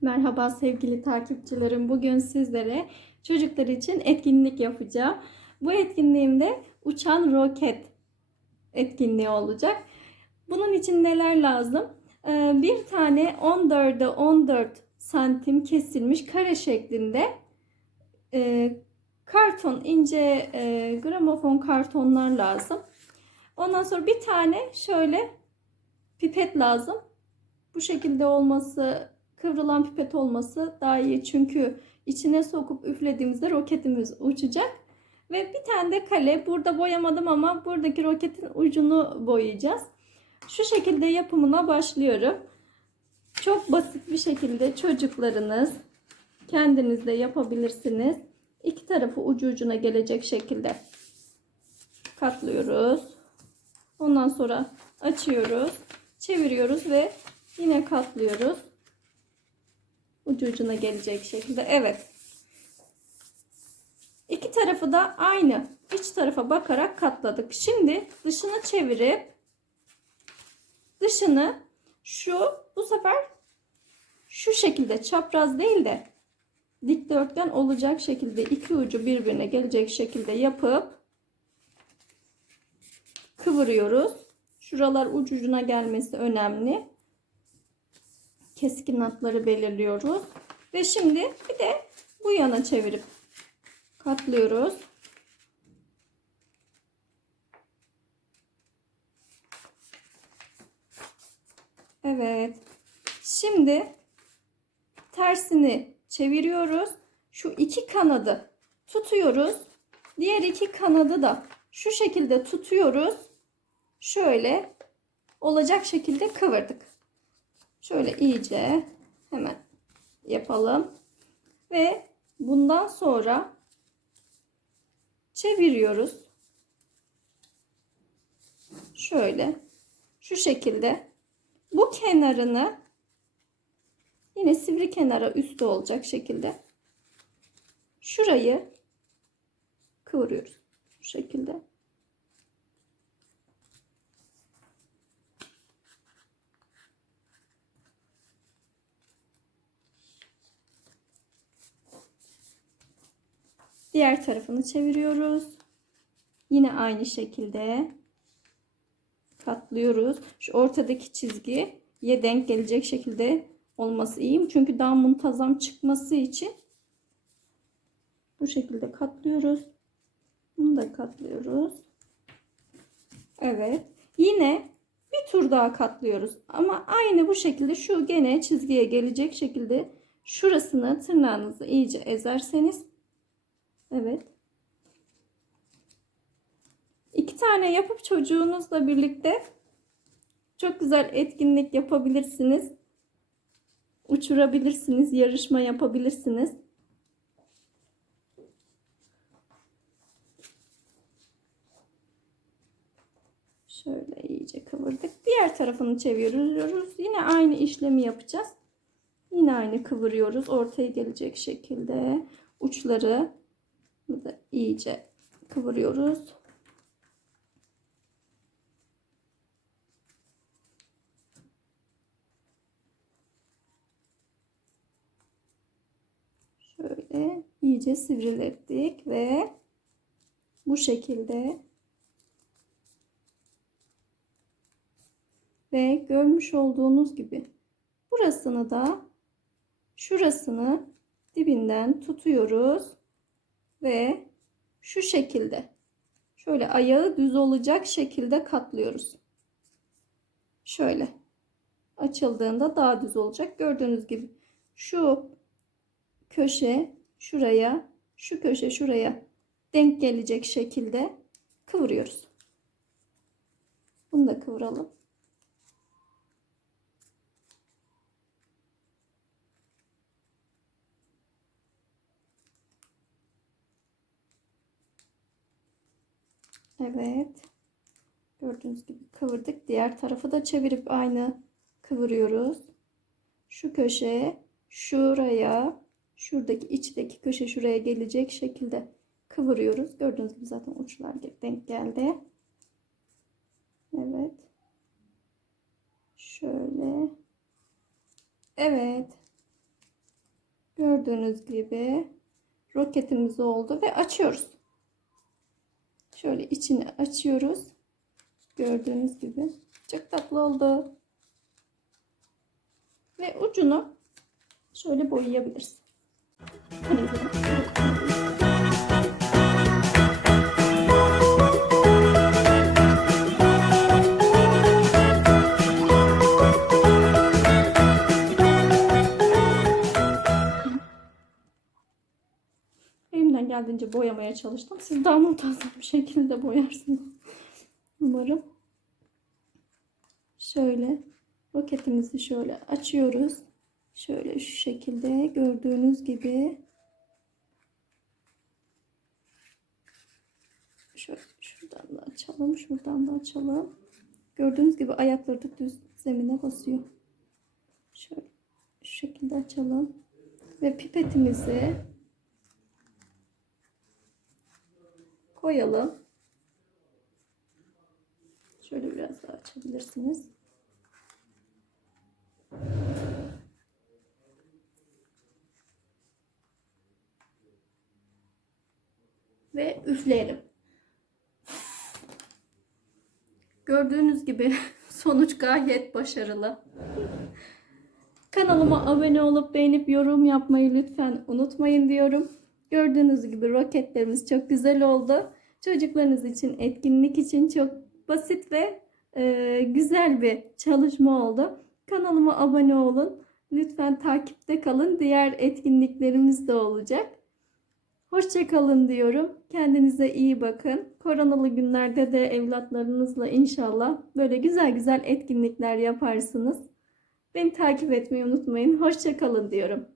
Merhaba sevgili takipçilerim. Bugün sizlere çocuklar için etkinlik yapacağım. Bu etkinliğimde uçan roket etkinliği olacak. Bunun için neler lazım? Ee, Bir tane 14'e 14 santim kesilmiş kare şeklinde e, karton, ince e, gramofon kartonlar lazım. Ondan sonra bir tane şöyle pipet lazım. Bu şekilde olması, kıvrılan pipet olması daha iyi. Çünkü içine sokup üflediğimizde roketimiz uçacak. Ve bir tane de kale. Burada boyamadım ama buradaki roketin ucunu boyayacağız. Şu şekilde yapımına başlıyorum. Çok basit bir şekilde çocuklarınız kendiniz de yapabilirsiniz. İki tarafı ucu ucuna gelecek şekilde katlıyoruz. Ondan sonra açıyoruz, çeviriyoruz ve yine katlıyoruz. Ucu ucuna gelecek şekilde. Evet. İki tarafı da aynı iç tarafa bakarak katladık. Şimdi dışını çevirip dışını şu bu sefer şu şekilde çapraz değil de dikdörtgen olacak şekilde iki ucu birbirine gelecek şekilde yapıp kıvırıyoruz. Şuralar ucu ucuna gelmesi önemli. Keskin hatları belirliyoruz. Ve şimdi bir de bu yana çevirip katlıyoruz. Evet. Şimdi tersini çeviriyoruz. Şu iki kanadı tutuyoruz. Diğer iki kanadı da şu şekilde tutuyoruz. Şöyle olacak şekilde kıvırdık. Şöyle iyice hemen yapalım. Ve bundan sonra çeviriyoruz. Şöyle şu şekilde bu kenarını yine sivri kenara üstü olacak şekilde şurayı kıvırıyoruz. Şu şekilde. Diğer tarafını çeviriyoruz. Yine aynı şekilde katlıyoruz. Şu ortadaki çizgiye denk gelecek şekilde olması iyi. Çünkü daha muntazam çıkması için bu şekilde katlıyoruz. Bunu da katlıyoruz. Evet. Yine bir tur daha katlıyoruz. Ama aynı bu şekilde şu gene çizgiye gelecek şekilde şurasını tırnağınızı iyice ezerseniz Evet. İki tane yapıp çocuğunuzla birlikte çok güzel etkinlik yapabilirsiniz. Uçurabilirsiniz, yarışma yapabilirsiniz. Şöyle iyice kıvırdık. Diğer tarafını çeviriyoruz. Yine aynı işlemi yapacağız. Yine aynı kıvırıyoruz. Ortaya gelecek şekilde uçları da iyice kıvırıyoruz. Şöyle iyice sivrilettik ve bu şekilde ve görmüş olduğunuz gibi burasını da şurasını dibinden tutuyoruz ve şu şekilde şöyle ayağı düz olacak şekilde katlıyoruz. Şöyle açıldığında daha düz olacak. Gördüğünüz gibi şu köşe şuraya, şu köşe şuraya denk gelecek şekilde kıvırıyoruz. Bunu da kıvıralım. Evet. Gördüğünüz gibi kıvırdık. Diğer tarafı da çevirip aynı kıvırıyoruz. Şu köşeye, şuraya, şuradaki içteki köşe şuraya gelecek şekilde kıvırıyoruz. Gördüğünüz gibi zaten uçlar denk geldi. Evet. Şöyle. Evet. Gördüğünüz gibi roketimiz oldu ve açıyoruz. Şöyle içini açıyoruz. Gördüğünüz gibi çok tatlı oldu. Ve ucunu şöyle boyayabiliriz. Elimden geldiğince boyamaya çalıştım. Siz daha muntazam bir şekilde boyarsınız. Umarım. Şöyle roketimizi şöyle açıyoruz. Şöyle şu şekilde gördüğünüz gibi. Şöyle şuradan da açalım. Şuradan da açalım. Gördüğünüz gibi ayakları da düz zemine basıyor. Şöyle şu şekilde açalım. Ve pipetimizi koyalım. Şöyle biraz daha açabilirsiniz. Ve üfleyelim. Gördüğünüz gibi sonuç gayet başarılı. Kanalıma abone olup beğenip yorum yapmayı lütfen unutmayın diyorum. Gördüğünüz gibi roketlerimiz çok güzel oldu. Çocuklarınız için, etkinlik için çok basit ve e, güzel bir çalışma oldu. Kanalıma abone olun. Lütfen takipte kalın. Diğer etkinliklerimiz de olacak. Hoşçakalın diyorum. Kendinize iyi bakın. Koronalı günlerde de evlatlarınızla inşallah böyle güzel güzel etkinlikler yaparsınız. Beni takip etmeyi unutmayın. Hoşçakalın diyorum.